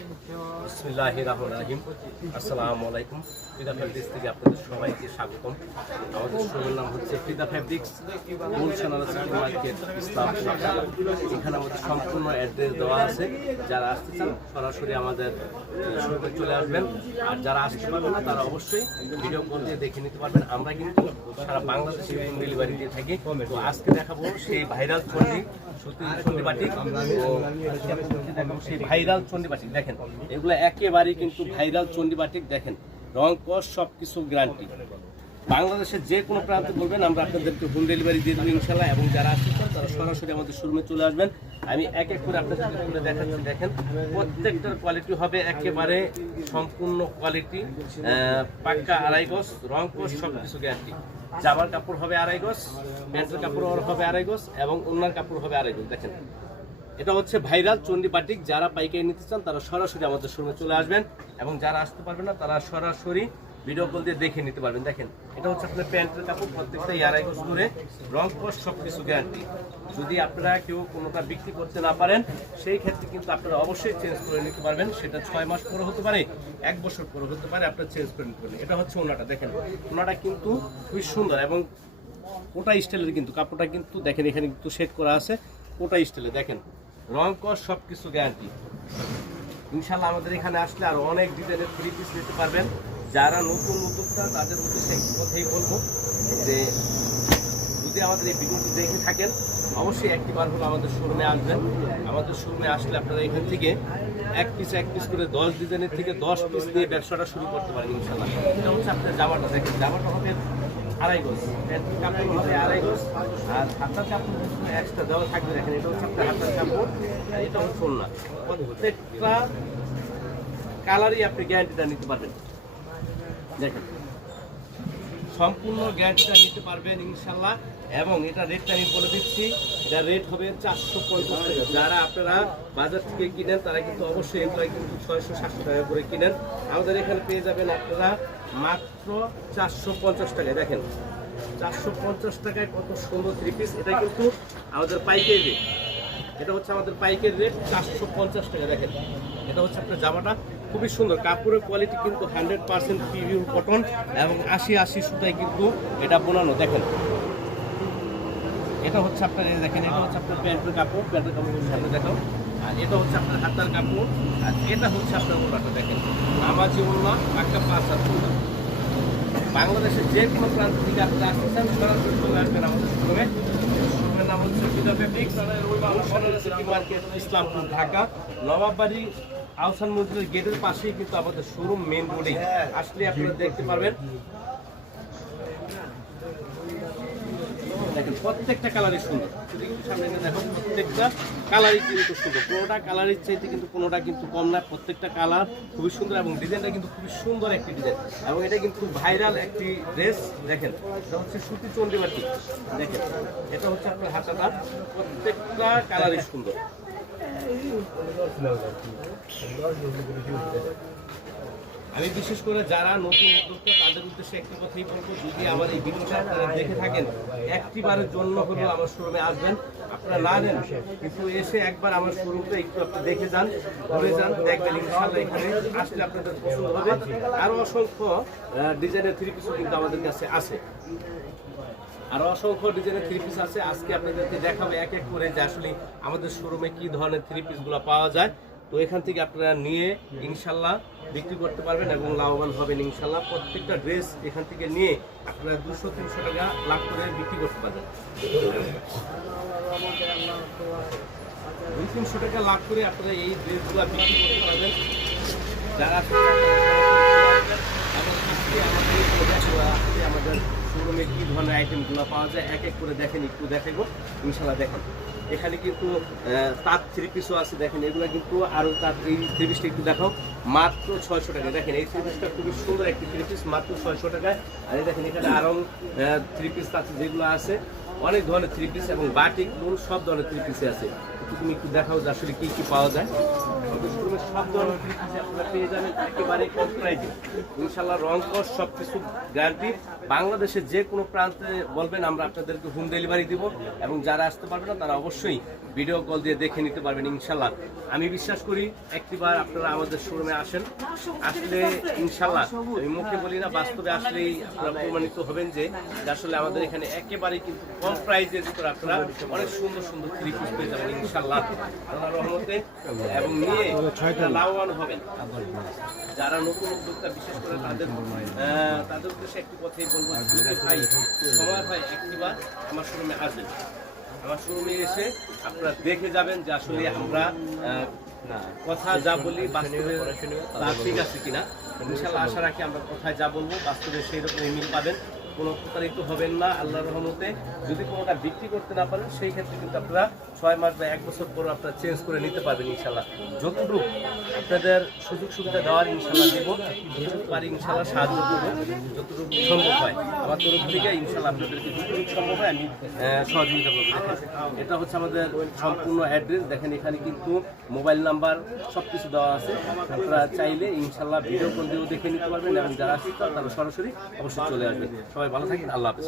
বিসমিল্লাহির রহমানির রহিম। আসসালামু আলাইকুম। ফিদা ফ্যাব্রিক্স থেকে আপনাদের সবাইকে স্বাগতম। আমাদের শোরুমের নাম হচ্ছে Fida fabrics, Gulshan city market, Islampur, Dhaka. এখানে আমাদের সম্পূর্ণ অ্যাড্রেস দেওয়া আছে। যারা আসতে চান সরাসরি আমাদের শোরুমে চলে আসবেন, আর যারা আসতে পারবেন না তারা অবশ্যই ভিডিও কল দিয়ে দেখে নিতে পারবেন। আমরা কিন্তু সারা বাংলাদেশে হোম ডেলিভারি দিয়ে থাকি। তো আজকে দেখাবো সেই ভাইরাল চন্ডী বাটিক, সেই ভাইরাল চন্ডী বাটিক। দেখেন এগুলো একেবারেই কিন্তু ভাইরাল চন্ডী বাটিক। দেখেন রং কস সবকিছু গ্যারান্টি। বাংলাদেশের যে কোনো প্রান্তে বলবেন, আমরা আপনাদেরকে হোম ডেলিভারি দিয়ে দেবো ইনশাল্লাহ। এবং যারা আসতে চান তারা সরাসরি আমাদের শোরুমে চলে আসবেন। আমি এক এক করে আপনাদের খুলে দেখাচ্ছি। দেখেন প্রত্যেকটার কোয়ালিটি হবে একেবারে সম্পূর্ণ কোয়ালিটি, পাক্কা আড়াই গজ, রং কস সবকিছু গ্যারান্টি। জামার কাপড় হবে আড়াই গজ, প্যান্টের কাপড় হবে আড়াই গজ এবং ওড়নার কাপড় হবে আড়াই গজ। দেখেন এটা হচ্ছে ভাইরাল চন্ডী বাটিক। যারা পাইকারি নিতে চান তারা সরাসরি আমাদের শোরুমে চলে আসবেন, এবং যারা আসতে পারবেন না তারা সরাসরি ভিডিও কল দিয়ে দেখে নিতে পারবেন। দেখেন এটা হচ্ছে আপনার প্যান্টের কাপড়, প্রত্যেকটা আড়াই গজ করে, রং কস সবকিছু গ্যারান্টি। যদি আপনারা কেউ কোনোটা বিক্রি করতে না পারেন সেই ক্ষেত্রে কিন্তু আপনারা অবশ্যই চেঞ্জ করে নিতে পারবেন। সেটা 6 মাস পরে হতে পারে, 1 বছর পরে হতে পারে, আপনারা চেঞ্জ করে নিতে পারবেন। এটা হচ্ছে ওনাটা। দেখেন ওনাটা কিন্তু খুবই সুন্দর এবং কোটা স্টাইলের, কিন্তু কাপড়টা কিন্তু দেখেন এখানে কিন্তু সেট করা আছে কোটা স্টাইলে। দেখেন রং কস সবকিছু গ্যারান্টি। ইনশাল্লাহ আমাদের এখানে আসলে আর অনেক ডিজাইনের 3 পিস নিতে পারবেন। যারা নতুন উদ্যোক্তা তাদের উদ্দেশ্যে একটি কথাই বলবো যে যদি আমাদের এই ভিডিওটি দেখে থাকেন অবশ্যই একটিবার হলো আমাদের শোরুমে আসবেন। আমাদের শোরুমে আসলে আপনারা এখান থেকে এক পিস করে 10 ডিজাইনের থেকে 10 পিস নিয়ে ব্যবসাটা শুরু করতে পারেন ইনশাল্লাহ। এটা হচ্ছে আপনার জামাটা। দেখেন জামাটা হবে আড়াই গজ, প্যান্টের কাপড় হবে আড়াই গজ, আর হাতার কাপড় এক্সট্রা দেওয়া থাকবে। দেখেন এটা হচ্ছে আপনার হাতার কাপড়, আর এটা হচ্ছে ওড়না। প্রত্যেকটা কালারই আপনি গ্যারান্টিটা নিতে পারবেন। দেখেন সম্পূর্ণ গ্যারান্টিটা নিতে পারবেন ইনশাল্লাহ। এবং এটা রেটটা আমি বলে দিচ্ছি, এটা রেট হবে 450 টাকা। যারা আপনারা বাজার থেকে কিনেন তারা কিন্তু অবশ্যই এগুলো কিন্তু 600-700 টাকা করে কিনেন। আমাদের এখানে পেয়ে যাবেন আপনারা মাত্র 450 টাকায়। দেখেন 450 টাকায় কত সুন্দর 3 পিস। এটা কিন্তু আমাদের পাইকারি রেট, এটা হচ্ছে আমাদের পাইকারি রেট 450 টাকা। দেখেন এটা হচ্ছে আপনার জামাটা, খুবই সুন্দর। কাপড়ের কোয়ালিটি কিন্তু 100% পিওর কটন এবং 80 সুতায় কিন্তু এটা বোনানো। দেখেন এটা হচ্ছে আপনার, দেখেন এটা হচ্ছে আপনার প্যান্টের কাপড় সামনে দেখাও, আর এটা হচ্ছে আপনার হাতার কাপড়, আর এটা হচ্ছে আপনার ওড়নাটা। দেখেন নামাজি ওড়না, একটা 5 হাত ওড়না। বাংলাদেশের যে কোনো প্রান্ত থেকে আপনারা আসতে চান সরাসরি চলে আসবেন আমাদের শোরুমে। শোরুমের নাম হচ্ছে Fida fabrics, city market, Islampur, Dhaka. Nawabbari Ahsan মসজিদের গেটের পাশেই কিন্তু আমাদের শোরুম, মেইন রোডে আসলে আপনারা দেখতে পারবেন। দেখেন প্রত্যেকটা কালারই সুন্দর, যদি একটু সামনে দেখো প্রত্যেকটা কালারই কিন্তু সুন্দর। কোনোটা কালারের চাইতে কিন্তু কোনোটা কিন্তু কম না, প্রত্যেকটা কালার খুবই সুন্দর এবং ডিজাইনটা কিন্তু খুবই সুন্দর একটি ডিজাইন। এবং এটা কিন্তু ভাইরাল একটি ড্রেস। দেখেন এটা হচ্ছে সুতি চন্ডী বাটিক। দেখেন এটা হচ্ছে আপনার হাতাটা, প্রত্যেকটা কালারই সুন্দর। আমি বিশেষ করে যারা নতুন উদ্যোক্তা তাদের উদ্দেশ্যে একটি কথাই বলবো, যদি আমার এই ভিডিওটা আপনারা দেখে থাকেন একটিবারের জন্য হলেও আমার শোরুমে আসবেন। আপনারা না নেন কিন্তু এসে একবার আমার শোরুমটা একটু আপনি দেখে যান, ঘুরে যান, দেখবেন ইনশাআল্লাহ এখানে আসলে আপনাদের পছন্দ হবে। আরও অসংখ্য ডিজাইনের 3 পিসও কিন্তু আমাদের কাছে আছে, আরও অসংখ্য ডিজাইনের 3 পিস আছে। আজকে আপনাদেরকে দেখাবো এক এক করে যে আসলে আমাদের শোরুমে কি ধরনের 3 পিসগুলো পাওয়া যায়। তো এখান থেকে আপনারা নিয়ে ইনশাল্লাহ বিক্রি করতে পারবেন এবং লাভবান হবেন ইনশাল্লাহ। প্রত্যেকটা ড্রেস এখান থেকে নিয়ে আপনারা 200-300 টাকা লাভ করে বিক্রি করতে পারবেন। 200-300 টাকা লাভ করে আপনারা এই ড্রেসগুলো বিক্রি করতে পারবেন। যারা আমাদের শোরুমে কী ধরনের আইটেমগুলো পাওয়া যায় এক এক করে দেখেন, একটু দেখাবো ইনশাল্লাহ। দেখেন এখানে কিন্তু তাঁত 3 পিসও আছে। দেখেন এগুলো কিন্তু আরও তাঁত, এই 3 পিসটা একটু দেখাও, মাত্র 600 টাকা। দেখেন এই 3 পিসটা খুবই সুন্দর একটি 3 পিস, মাত্র 600 টাকায়। আর এই দেখেন এখানে আরও 3 পিস তাঁত যেগুলো আছে, অনেক ধরনের 3 পিস এবং বাটিক লোন সব ধরনের 3 পিসে আছে। তুমি একটু দেখাও যে আসলে কী কী পাওয়া যায়। আমাদের শোরুমের সব ধরনের থ্রি পিস আপনারা পেয়ে যাবেন একেবারে কম প্রাইজে ইনশাল্লাহ। রং কস সব কিছু গ্যারান্টি। বাংলাদেশের যে কোনো প্রান্তে বলবেন, আমরা আপনাদেরকে হোম ডেলিভারি দিব এবং যারা আসতে পারবে না তারা অবশ্যই ভিডিও কল দিয়ে দেখে নিতে পারবেন ইনশাল্লাহ। আমি বিশ্বাস করি একটিবার আপনারা আমাদের শোরুমে আসেন, আসলে ইনশাল্লাহ আমি মুখে বলি না, বাস্তবে আসলেই আপনারা প্রমাণিত হবেন যে আসলে আমাদের এখানে একেবারে কিন্তু কম প্রাইজের ভিতরে আপনারা অনেক সুন্দর সুন্দর থ্রি পিস পেয়ে যাবেন ইনশাল্লাহ আল্লাহর রহমতে, এবং নিয়ে লাভবান হবেন। যারা নতুন উদ্যোক্তা বিশেষ করে তাদের উদ্দেশ্যে একটি কথাই বলবো, যদি ভাই সময় হয় একটিবার আমার শোরুমে আসবেন। আমার শোরুমে এসে আপনারা দেখে যাবেন যে আসলে আমরা কথা যা বলি বাস্তবে তা ঠিক আছে কিনা। ইনশাল্লাহ আশা রাখি আমরা কোথায় যা বলবো বাস্তবে সেই রকম মিল পাবেন, কোনো প্রতারিত হবেন না আল্লাহর রহমতে। যদি কোনোটা বিক্রি করতে না পারেন সেই ক্ষেত্রে কিন্তু আপনারা 6 মাস বা 1 বছর পর আপনারা চেঞ্জ করে নিতে পারবেন ইনশাল্লাহ। যতটুকু আপনাদের সুযোগ সুবিধা দেওয়ার ইনশাল্লাহ দেব, যতটুকু পারি ইনশাল্লাহ সাহায্য করবো, যতটুকু সম্ভব হয় আমার তরফ থেকে ইনশাল্লাহ আপনাদেরকে যতটুকু সম্ভব হয় আমি সহযোগিতা করবো। দেখেন এটা হচ্ছে আমাদের সম্পূর্ণ অ্যাড্রেস, দেখেন এখানে কিন্তু মোবাইল নাম্বার সব কিছু দেওয়া আছে। আপনারা চাইলে ইনশাল্লাহ ভিডিও কল দিয়েও দেখে নিতে পারবেন এবং যারা আসতে চান তারা সরাসরি অবশ্যই চলে আসবেন। সবাই ভালো থাকেন, আল্লাহ হাফেজ।